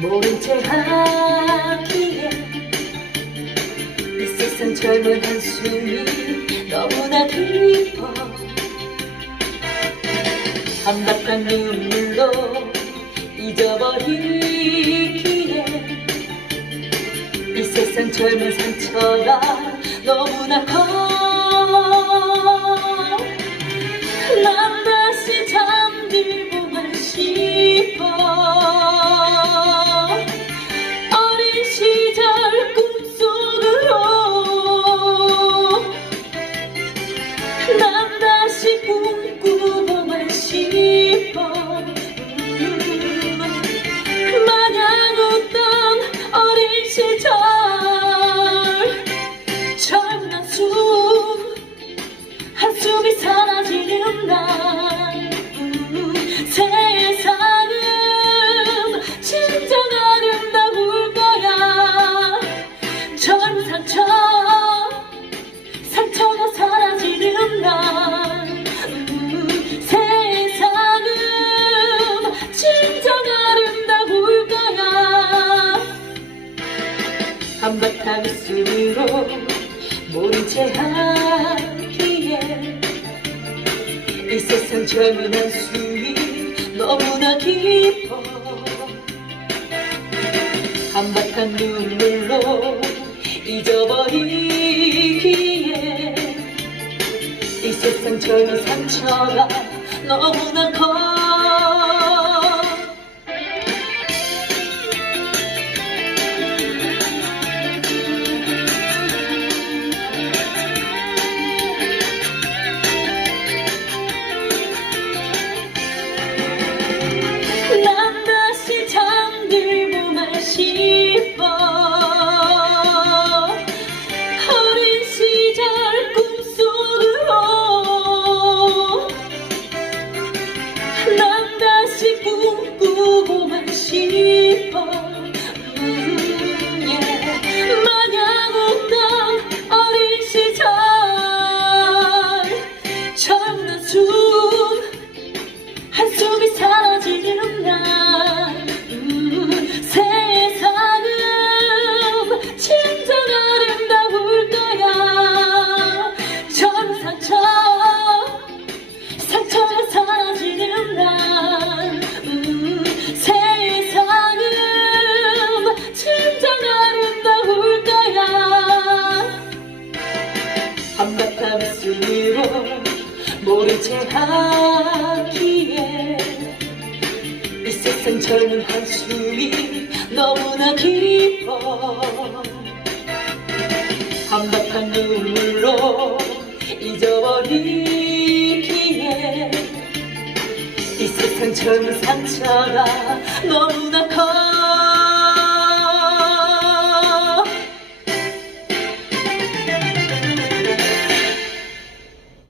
모른 채 하기에 이 세상 젊은 한숨이 너무나 깊어. 한바탕 눈물로 잊어버리기에 이 세상 젊은 상처가 너무나 커 한바탕 웃음으로 모른 채 하기에 이 세상 젊은 한숨이 너무나 깊어. 한바탕 눈물로 잊어버리기에 이 세상 젊은 상처가 너무나 커 한바탕 웃음으로 모른 채 하기에 이 세상 젊은 한숨이 너무나 깊어. 한바탕 눈물로 잊어버리기에 이 세상 젊은 상처가 너무나 커